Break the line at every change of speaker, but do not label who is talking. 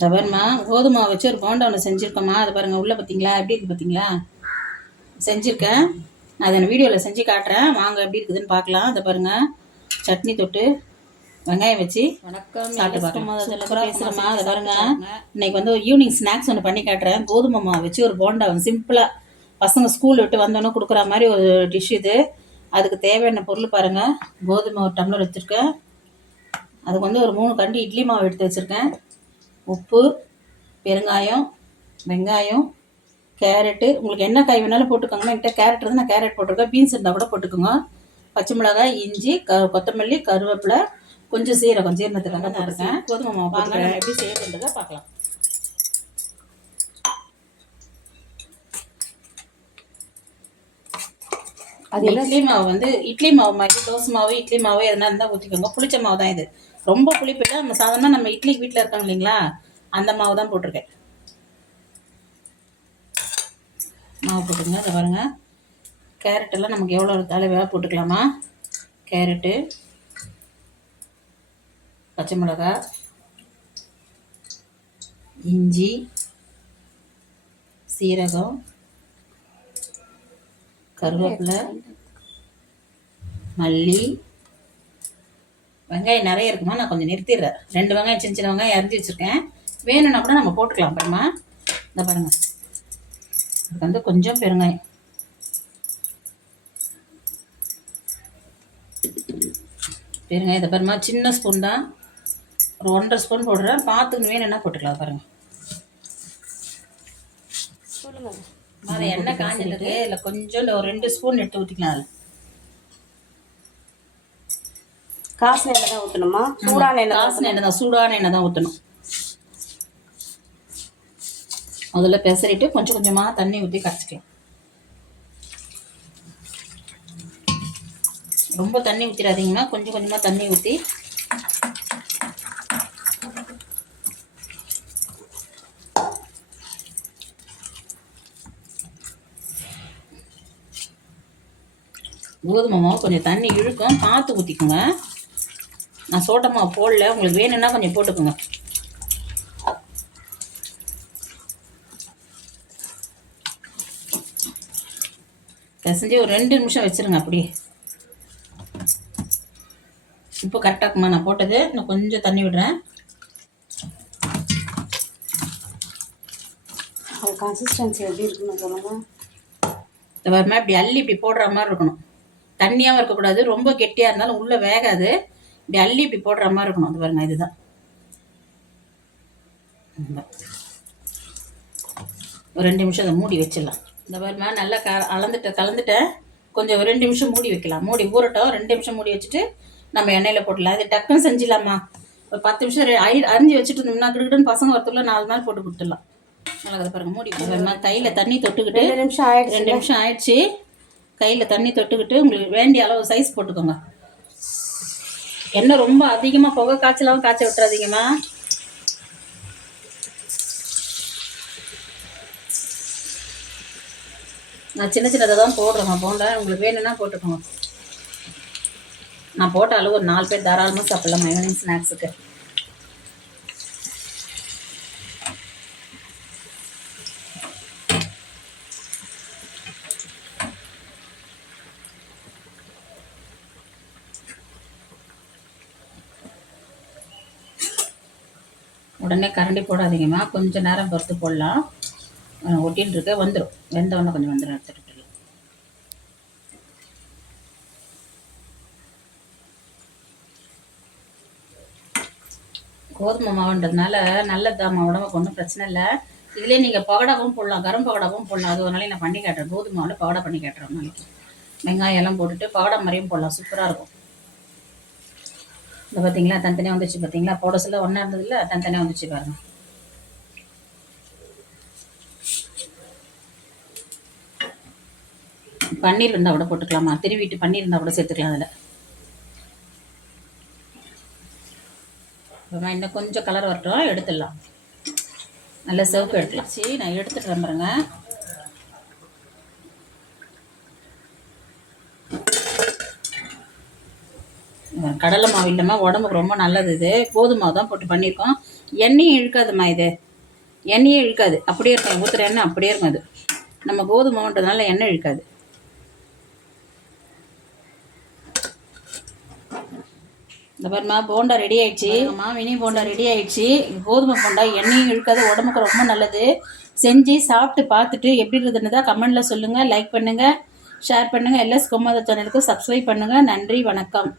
இந்த பாருமா கோதுமை வச்சு ஒரு போண்டா ஒன்று செஞ்சுருக்கோம்மா. அது பாருங்கள் உள்ளே பார்த்தீங்களா எப்படி இருக்குது பார்த்தீங்களா செஞ்சுருக்கேன். நான் அதை வீடியோவில் செஞ்சு காட்டுறேன். வாங்க எப்படி இருக்குதுன்னு பார்க்கலாம். அதை பாருங்கள் சட்னி தொட்டு வெங்காயம் வச்சு
வணக்கம்.
சாப்பிட்டு பார்க்கலாம் பேசுகிறோமா அதை பாருங்க. இன்னைக்கு வந்து ஒரு ஈவினிங் ஸ்நாக்ஸ் ஒன்று பண்ணி காட்டுறேன். கோதுமை மாவு வச்சு ஒரு போண்டா வந்து சிம்பிளாக பசங்க ஸ்கூல் விட்டு வந்தோன்னே கொடுக்குற மாதிரி ஒரு டிஷ் இது. அதுக்கு தேவையான பொருள் பாருங்கள் கோதுமை ஒரு டம்ளர் வச்சுருக்கேன். அதுக்கு வந்து ஒரு மூணு கண்டி இட்லி மாவு எடுத்து வச்சுருக்கேன். உப்பு பெருங்காயம் வெங்காயம் கேரட்டு. உங்களுக்கு என்ன காய் வேணாலும் போட்டுக்கோங்க. என்கிட்ட கேரட் இருந்தால் நான் கேரட் போட்டிருக்கேன் பீன்ஸ் இருந்தால் கூட போட்டுக்கோங்க. பச்சை மிளகாய் இஞ்சி க கொத்தமல்லி கருவேப்பிலை கொஞ்சம் சீரகம் ஜீரணத்துக்காக போட்டிருக்கேன் கோதுமை மாவு வாங்க நம்ம எப்படி செய்யறதுன்றதை பார்க்கலாம். அது இட்லி மாவு வந்து இட்லி மாவு மாதிரி தோசை மாவு இட்லி மாவு எதனா இருந்தால் ஊற்றிக்கோங்க புளிச்ச மாவு தான் இது. ரொம்ப புளிப்பு இல்லை நம்ம சாதாரணமாக நம்ம இட்லிக்கு வீட்டில் இருக்காங்க இல்லைங்களா? அந்த மாவு தான் போட்டிருக்கேன். மாவு போட்டுங்க அதை பாருங்க. கேரட் எல்லாம் நமக்கு எவ்வளோ தலைவையாக போட்டுக்கலாமா? கேரட்டு பச்சை மிளகா இஞ்சி சீரகம் கருவேப்பிலை மல்லி வெங்காயம் நிறைய இருக்குமா? நான் கொஞ்சம் நிறுத்திடுறேன். ரெண்டு வெங்காயம் சின்ன சின்ன வெங்காயம் அரிஞ்சு வச்சுருக்கேன். வேணும்னா கூட நம்ம போட்டுக்கலாம். அப்புறமா இந்த பாருங்கள் அதுக்கு வந்து கொஞ்சம் பெருங்காயம். பெருங்காயம் இதை பாருமா சின்ன ஸ்பூன் தான். ஒரு ஒன்றரை ஸ்பூன் போடுறேன். பார்த்துன்னு வேணும்னா போட்டுக்கலாம். பாருங்கள்
சொல்லுங்க.
அது எண்ணெய் காஞ்சிருக்கு இதில் கொஞ்சம் ஒரு ரெண்டு ஸ்பூன் எடுத்து ஊற்றிக்கலாம் அதில்.
காசு எண்ணெய் தான் ஊற்றணுமா சூடான எண்ணெய்
காசு எண்ணெய் தான் சூடான எண்ணெய் தான் ஊற்றணும் முதல்ல பெசரிட்டு கொஞ்சம் கொஞ்சமாக தண்ணி ஊற்றி கரைச்சிக்கலாம். ரொம்ப தண்ணி ஊற்றிடாதீங்கன்னா கொஞ்சம் கொஞ்சமாக தண்ணி ஊற்றி கோதுமை மாவு கொஞ்சம் தண்ணி இழுக்கும் பார்த்து ஊற்றிக்கோங்க நான் சோட்ட மாவு போடல. உங்களுக்கு வேணும்னா கொஞ்சம் போட்டுக்கோங்க. பிசைஞ்சு ஒரு ரெண்டு நிமிஷம் வச்சிருங்க அப்படியே. இப்போ கரெக்டாக இருக்குமா? நான் போட்டது. இன்னும் கொஞ்சம் தண்ணி விடுறேன்.
அது கன்சிஸ்டன்சி எப்படி இருக்குன்னு சொல்லுங்க.
இந்த மாதிரி இப்படி அள்ளி இப்படி போடுற மாதிரி இருக்கணும். தண்ணியாகவும் இருக்கக்கூடாது. ரொம்ப கெட்டியாக இருந்தாலும் உள்ளே வேகாது. இப்படி அள்ளி இப்படி போடுற மாதிரி இருக்கணும். அது பாருங்க இதுதான். ஒரு ரெண்டு நிமிஷம் அதை மூடி வச்சிடலாம். இந்த பாருமா நல்லா க அளந்துட்டு கலந்துட்டேன் கொஞ்சம் ஒரு ரெண்டு நிமிஷம் மூடி வைக்கலாம். மூடி ஊறட்டும் ரெண்டு நிமிஷம் மூடி வச்சுட்டு நம்ம எண்ணெயில் போட்டுடலாம். இது டக்குன்னு செஞ்சிடலாமா? ஒரு பத்து நிமிஷம் ஐ அரிஞ்சு வச்சுட்டு இருந்தோம்னா கிடுக்கிட்டுன்னு பசங்க வரத்துக்குள்ள நாலு நாள் போட்டு கொடுத்துடலாம். நல்லா இதை பாருங்க மூடி பாருமா கையில் தண்ணி தொட்டுக்கிட்டு
ரெண்டு நிமிஷம் ஆயிடுச்சு
ரெண்டு நிமிஷம் ஆயிடுச்சு. கையில் தண்ணி தொட்டுக்கிட்டு உங்களுக்கு வேண்டிய அளவு சைஸ் போட்டுக்கோங்க. எண்ணெய் ரொம்ப அதிகமாக புகை காய்ச்சலாகவும் காய்ச்ச விட்டுறாதீங்கம்மா. நான் சின்ன சின்னதாக தான் போடுறேம்மா போண்டா உங்களுக்கு வேணும்னா போட்டுக்கோங்க. நான் போட்ட அளவு ஒரு நாலு பேர் தாராளமாக சாப்பிடலாம் ஈவினிங் ஸ்நாக்ஸுக்கு உடனே கரண்டி போடாதீங்கம்மா. கொஞ்சம் நேரம் பொறுத்து போடலாம். ஒட்டின்னு இருக்க. வந்துடும் வெந்தவொடனே கொஞ்சம் வந்துடும் எடுத்துட்டு கோதுமை மாவுன்றதுனால நல்லதுதாம்மா. உடம்புக்கு ஒன்றும் பிரச்சனை இல்லை. இதுலேயே நீங்கள் பகடாவும் போடலாம். கரும் பகடாவும் போடலாம். அது ஒரு நாளைக்கு நான் பண்ணி கேட்டுறேன். கோதுமை மாவில் பகடா பண்ணி கேட்டுறேன் நாளைக்கு. வெங்காயம் எல்லாம் போட்டுட்டு பகடா மாதிரியும் போடலாம். சூப்பராக இருக்கும். இந்த பார்த்தீங்களா தனித்தனியாக வந்துச்சு பார்த்தீங்களா போட சொல்ல ஒன்றா இருந்ததில்ல தனித்தனியாக வந்துச்சு பாருங்க. பன்னீர் இருந்தால் கூட போட்டுக்கலாமா? திருவிட்டு பன்னீர் இருந்தால் கூட சேர்த்துக்கலாம் அதில். அப்புறமா இன்னும் கொஞ்சம் கலர் வரட்டும். எடுத்துடலாம். நல்ல சிவப்பு எடுக்கலாம். சரி நான் எடுத்துட்டு வந்துடுறேங்க கடலை மாவு இல்லைம்மா உடம்புக்கு ரொம்ப நல்லது இது. கோதுமை மாவு தான் போட்டு பண்ணியிருக்கோம். எண்ணெயும் இழுக்காதும்மா இது. எண்ணெயே இழுக்காது. அப்படியே இருக்கும். ஊற்றுற எண்ணெய் அப்படியே இருக்கும் அது. நம்ம கோதுமை மாவுன்றதுனால எண்ணெய் இழுக்காது. இந்த பாருமா போண்டா ரெடி ஆயிடுச்சு. அம்மா மினி போண்டா ரெடி ஆயிடுச்சு. கோதுமை போண்டா எண்ணெயும் இழுக்காது உடம்புக்கு ரொம்ப நல்லது. செஞ்சு சாப்பிட்டு பார்த்துட்டு எப்படி இருந்ததுன்னு தான் கமெண்ட்டில் சொல்லுங்கள் லைக் பண்ணுங்கள் ஷேர் பண்ணுங்கள் எல்எஸ் கோமாதா சேனலுக்கு சப்ஸ்கிரைப் பண்ணுங்கள் நன்றி வணக்கம்.